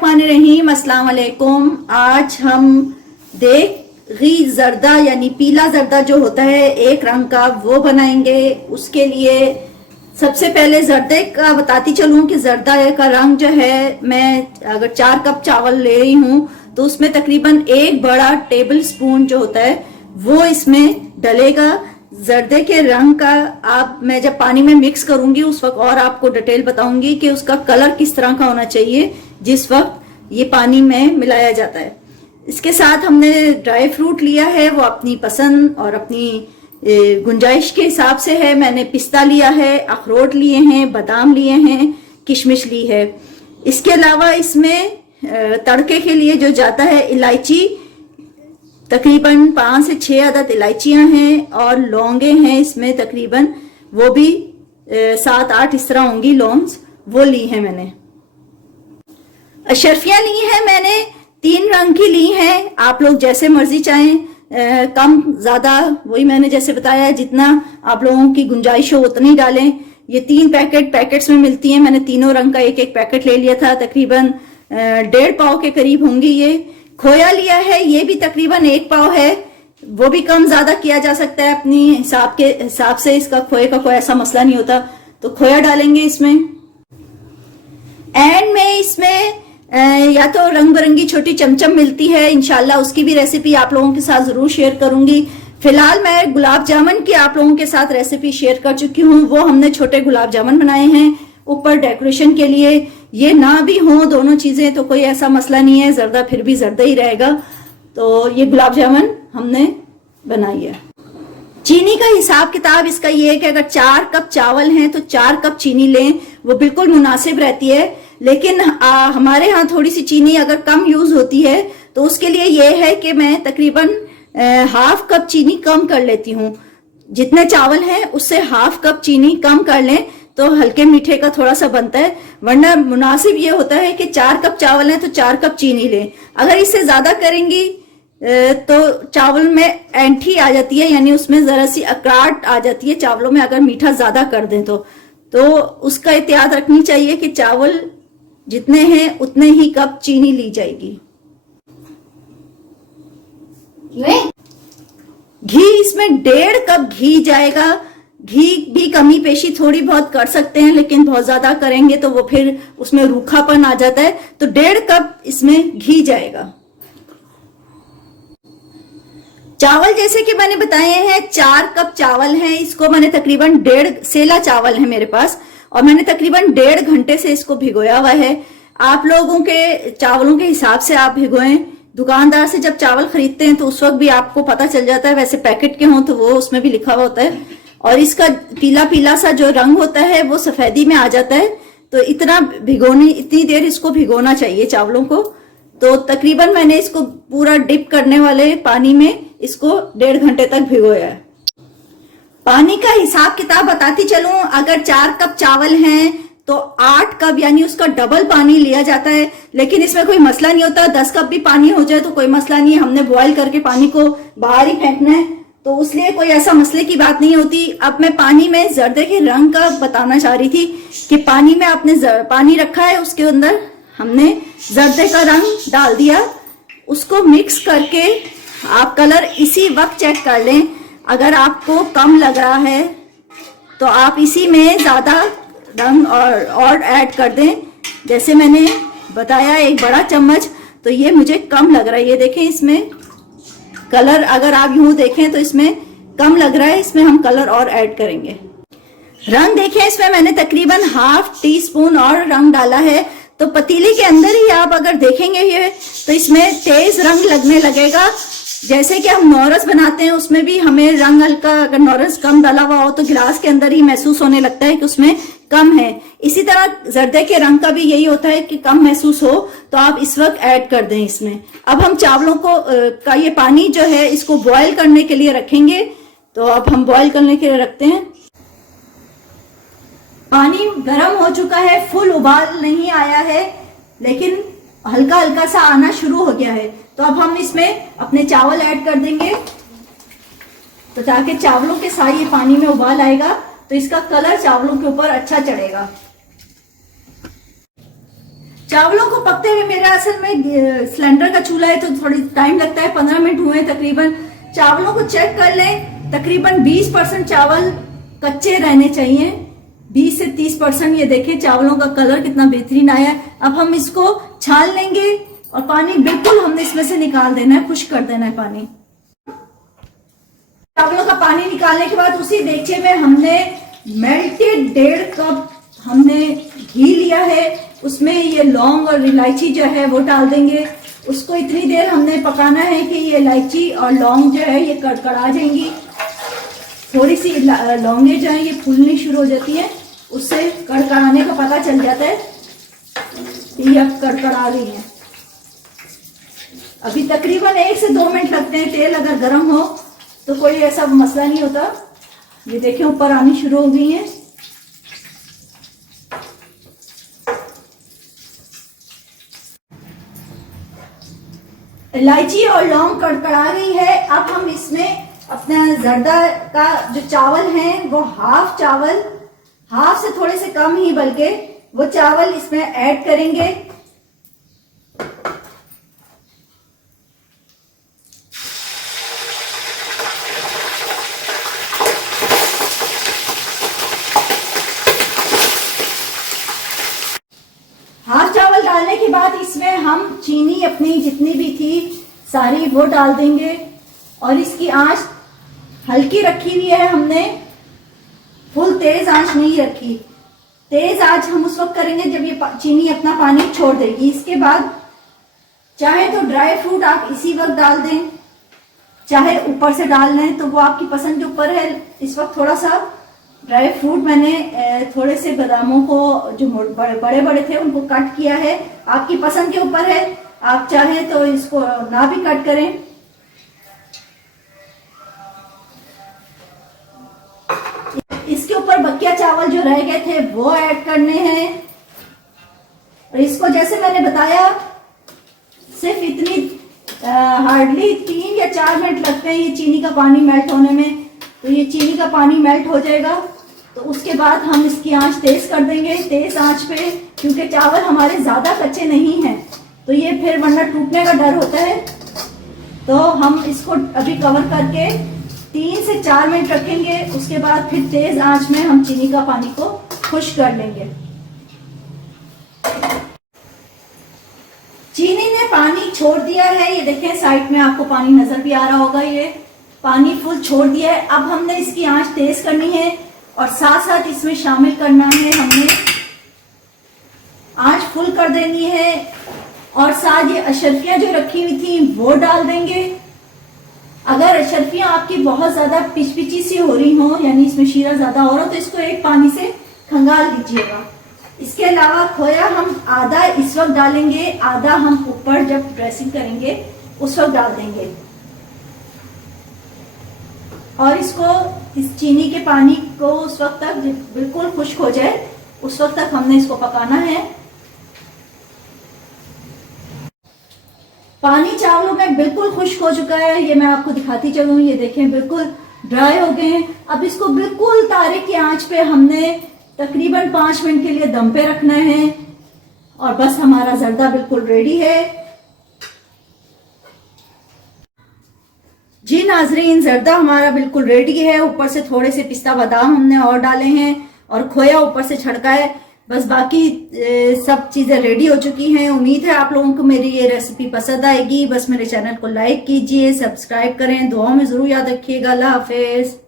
बिस्मिल्लाहिर्रहमानिर्रहीम, अस्सलाम वालेकुम। आज हम देगी जर्दा यानी पीला जर्दा जो होता है एक रंग का, वो बनाएंगे। उसके लिए सबसे पहले जर्दे का बताती चलूं कि जर्दा का रंग जो है, मैं अगर 4 कप चावल ले रही हूं तो उसमें तकरीबन 1 बड़ा टेबल स्पून जो होता है वो इसमें डलेगा। जर्दे के रंग का मैं जब पानी में मिक्स करूंगी उस वक्त और आपको डिटेल बताऊंगी कि उसका कलर किस तरह का होना चाहिए जिस वक्त ये पानी में मिलाया जाता है। इसके साथ हमने ड्राई फ्रूट लिया है, वो अपनी पसंद और अपनी गुंजाइश के हिसाब से है। मैंने पिस्ता लिया है, अखरोट लिए हैं, बादाम लिए हैं, किशमिश ली है। इसके अलावा इसमें तड़के के लिए जो जाता है इलायची, तकरीबन 5 से 6 अदद इलायचियां हैं और लौंगे हैं इसमें तकरीबन, वो भी 7-8 इस तरह होंगी लौंग्स, वो ली है मैंने। अशरफियां ली हैं मैंने 3 रंग की ली हैं। आप लोग जैसे मर्जी चाहें, कम ज्यादा वही मैंने जैसे बताया, जितना आप लोगों की गुंजाइश हो उतनी डालें। ये 3 पैकेट्स में मिलती हैं। मैंने तीनों रंग का एक पैकेट ले लिया था, तकरीबन 1.5 पाव के करीब होंगी। ये खोया लिया है, ये भी तकरीबन 1 पाव है, वो भी कम ज्यादा किया जा सकता है अपनी हिसाब से। इसका खोए का कोई ऐसा मसला नहीं होता, तो खोया डालेंगे इसमें। एंड में इसमें या तो रंग बिरंगी छोटी चमचम मिलती है, इंशाल्लाह उसकी भी रेसिपी आप लोगों के साथ जरूर शेयर करूंगी। फिलहाल मैं गुलाब जामुन की आप लोगों के साथ रेसिपी शेयर कर चुकी हूँ। वो हमने छोटे गुलाब जामुन बनाए हैं ऊपर डेकोरेशन के लिए। ये ना भी हो दोनों चीजें तो कोई ऐसा मसला नहीं है, जर्दा फिर भी जर्दा ही रहेगा। तो ये गुलाब जामुन हमने बनाई है। चीनी का हिसाब किताब इसका ये है कि अगर 4 कप चावल हैं तो 4 कप चीनी लें, वो बिल्कुल मुनासिब रहती है। लेकिन हमारे यहाँ थोड़ी सी चीनी अगर कम यूज होती है तो उसके लिए ये है कि मैं तकरीबन ½ कप चीनी कम कर लेती हूँ। जितने चावल हैं उससे ½ कप चीनी कम कर लें तो हल्के मीठे का थोड़ा सा बनता है। वरना मुनासिब ये होता है कि 4 कप चावल है तो 4 कप चीनी लें। अगर इससे ज्यादा करेंगी तो चावल में एंठी आ जाती है, यानी उसमें जरा सी अकड़ाहट आ जाती है चावलों में अगर मीठा ज्यादा कर दें तो उसका एहतियात रखनी चाहिए कि चावल जितने हैं उतने ही कप चीनी ली जाएगी। घी इसमें 1.5 कप घी जाएगा। घी भी कमी पेशी थोड़ी बहुत कर सकते हैं, लेकिन बहुत ज्यादा करेंगे तो वो फिर उसमें रूखापन आ जाता है, तो 1.5 कप इसमें घी जाएगा। चावल जैसे कि मैंने बताए हैं 4 कप चावल हैं, इसको मैंने तकरीबन 1.5 सेला चावल है मेरे पास और मैंने तकरीबन 1.5 घंटे से इसको भिगोया हुआ है। आप लोगों के चावलों के हिसाब से आप भिगोएं। दुकानदार से जब चावल खरीदते हैं तो उस वक्त भी आपको पता चल जाता है, वैसे पैकेट के हों तो वो उसमें भी लिखा हुआ होता है। और इसका पीला पीला सा जो रंग होता है वो सफेदी में आ जाता है। तो इतनी देर इसको भिगोना चाहिए चावलों को। तो तकरीबन मैंने इसको पूरा डिप करने वाले पानी में इसको 1.5 घंटे तक भिगोया है। पानी का हिसाब किताब बताती चलूं, अगर 4 कप चावल हैं तो 8 कप यानी उसका डबल पानी लिया जाता है। लेकिन इसमें कोई मसला नहीं होता, 10 कप भी पानी हो जाए तो कोई मसला नहीं है। हमने बॉईल करके पानी को बाहर ही फेंकना है, तो उसलिए कोई ऐसा मसले की बात नहीं होती। अब मैं पानी में जर्दे के रंग का बताना चाह रही थी कि पानी में आपने पानी रखा है, उसके अंदर हमने जर्दे का रंग डाल दिया। उसको मिक्स करके आप कलर इसी वक्त चेक कर लें। अगर आपको कम लग रहा है तो आप इसी में ज्यादा रंग और ऐड कर दें। जैसे मैंने बताया 1 बड़ा चम्मच, तो ये मुझे कम लग रहा है। ये देखें इसमें कलर, अगर आप यूं देखें तो इसमें कम लग रहा है, इसमें हम कलर और ऐड करेंगे। रंग देखें, इसमें मैंने तकरीबन ½ टीस्पून और रंग डाला है। तो पतीली के अंदर ही आप अगर देखेंगे ये तो इसमें तेज रंग लगने लगेगा। जैसे कि हम नौरस बनाते हैं उसमें भी हमें रंग हल्का, अगर नौरस कम डाला हुआ हो तो गिलास के अंदर ही महसूस होने लगता है कि उसमें कम है। इसी तरह जर्दे के रंग का भी यही होता है कि कम महसूस हो तो आप इस वक्त ऐड कर दें इसमें। अब हम चावलों का ये पानी जो है इसको बॉयल करने के लिए रखेंगे। तो अब हम बॉयल करने के लिए रखते हैं। पानी गर्म हो चुका है, फुल उबाल नहीं आया है लेकिन हल्का हल्का सा आना शुरू हो गया है। तो अब हम इसमें अपने चावल ऐड कर देंगे, तो ताकि चावलों के साथ ये पानी में उबाल आएगा तो इसका कलर चावलों के ऊपर अच्छा चढ़ेगा। चावलों को पकते हुए मेरा असल में सिलेंडर का चूल्हा है तो थोड़ी टाइम लगता है, 15 मिनट हुए तकरीबन। चावलों को चेक कर लें, तकरीबन 20% चावल कच्चे रहने चाहिए, 20 से 30%। ये देखें चावलों का कलर कितना बेहतरीन आया है। अब हम इसको छान लेंगे और पानी बिल्कुल हमने इसमें से निकाल देना है, खुश्क कर देना है पानी। चावलों का पानी निकालने के बाद उसी देगचे में हमने मेल्टेड 1.5 कप हमने घी लिया है, उसमें ये लौंग और इलायची जो है वो डाल देंगे। उसको इतनी देर हमने पकाना है कि ये इलायची और लौंग जो है ये कड़कड़ा जाएंगी। थोड़ी सी लौंगे जो है ये फूलनी शुरू हो जाती है, उससे कड़कड़ाने का पता चल जाता है कि ये अब कड़कड़ा गई है। अभी तकरीबन 1 से 2 मिनट लगते हैं। तेल अगर गर्म हो तो कोई ऐसा मसला नहीं होता। ये देखें ऊपर आनी शुरू हो गई है। इलायची और लौंग कड़कड़ा गई है। अब हम इसमें अपना जर्दा का जो चावल हैं वो हाफ से थोड़े से कम ही बल्कि वो चावल इसमें ऐड करेंगे। हाफ चावल डालने के बाद इसमें हम चीनी अपनी जितनी भी थी सारी वो डाल देंगे और इसकी आंच हल्की रखी हुई है हमने, फुल तेज आंच नहीं रखी। तेज आंच हम उस वक्त करेंगे जब ये चीनी अपना पानी छोड़ देगी। इसके बाद चाहे तो ड्राई फ्रूट आप इसी वक्त डाल दें, चाहे ऊपर से डाल लें, तो वो आपकी पसंद के ऊपर है। इस वक्त थोड़ा सा ड्राई फ्रूट मैंने थोड़े से बादामों को जो बड़े बड़े थे उनको कट किया है, आपकी पसंद के ऊपर है। आप चाहें तो इसको ना भी कट करें। इसके ऊपर बकिया चावल जो रह गए थे वो ऐड करने हैं और इसको जैसे मैंने बताया सिर्फ इतनी हार्डली 3 या 4 मिनट लगते हैं ये चीनी का पानी मेल्ट होने में। तो ये चीनी का पानी मेल्ट हो जाएगा तो उसके बाद हम इसकी आंच तेज कर देंगे, तेज आंच पे, क्योंकि चावल हमारे ज्यादा कच्चे नहीं हैं तो ये फिर वरना टूटने का डर होता है। तो हम इसको अभी कवर करके 3 से 4 मिनट रखेंगे। उसके बाद फिर तेज आंच में हम चीनी का पानी को खुश्क कर लेंगे। चीनी ने पानी छोड़ दिया है, ये देखें साइड में आपको पानी नजर भी आ रहा होगा, ये पानी फुल छोड़ दिया है। अब हमने इसकी आंच तेज करनी है और साथ साथ इसमें शामिल करना है हमने आंच फुल कर देनी है और साथ ये अशरफियां जो रखी हुई थी वो डाल देंगे। अगर अशरफियां आपकी बहुत ज्यादा पिचपिची सी हो रही हो, यानी इसमें शीरा ज्यादा हो रहा हो, तो इसको एक पानी से खंगाल दीजिएगा। इसके अलावा खोया हम आधा इस वक्त डालेंगे, आधा हम ऊपर जब ड्रेसिंग करेंगे उस वक्त डाल देंगे और इसको इस चीनी के पानी को उस वक्त तक बिल्कुल खुश्क हो जाए उस वक्त तक हमने इसको पकाना है। पानी चावलों में बिल्कुल खुश्क हो चुका है, ये मैं आपको दिखाती चलूं। ये देखें बिल्कुल ड्राई हो गए हैं। अब इसको बिल्कुल तारे की आंच पे हमने तकरीबन 5 मिनट के लिए दम पे रखना है और बस हमारा जर्दा बिल्कुल रेडी है। जी नाजरीन, जर्दा हमारा बिल्कुल रेडी है। ऊपर से थोड़े से पिस्ता बादाम हमने और डाले हैं और खोया ऊपर से छड़का है। बस बाकी सब चीजें रेडी हो चुकी हैं। उम्मीद है आप लोगों को मेरी ये रेसिपी पसंद आएगी। बस मेरे चैनल को लाइक कीजिए, सब्सक्राइब करें, दुआओं में जरूर याद रखिएगा। अल्लाह हाफिज।